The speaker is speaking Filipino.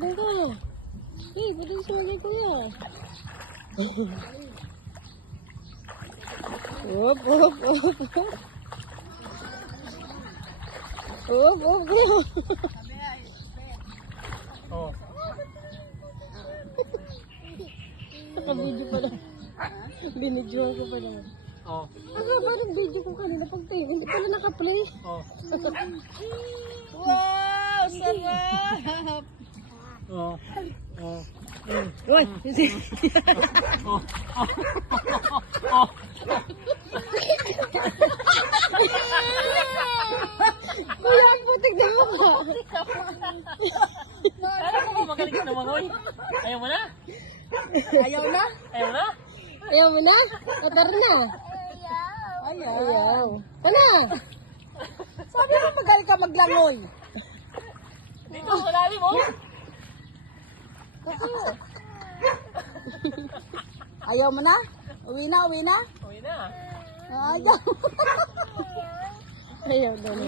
doon ka. Eh, pwede sumagay kuya. Op, op, op. Op, op, kuya. Oh. Naka-video pa lang. Binidyoan ko pa lang. Oh. Ano ba yung video ko kanina pag-tayo? Hindi pala naka-play. Oh. Wow! Sarap! Oh. Oh. Uy! Oh. Oh. Kuya, ang putik na mo ka. Ano mo magaling ka naman, oy? Ayaw mo na? Ayaw na? Ayaw na? Ayaw mo na? O, tara na. Ayaw. Ano? Sabi mo magaling ka maglangoy. Dito, malalim mo. Ayaw mo na? Uwi na, uwi na? Uwi na. Ayaw. Ayaw daw na.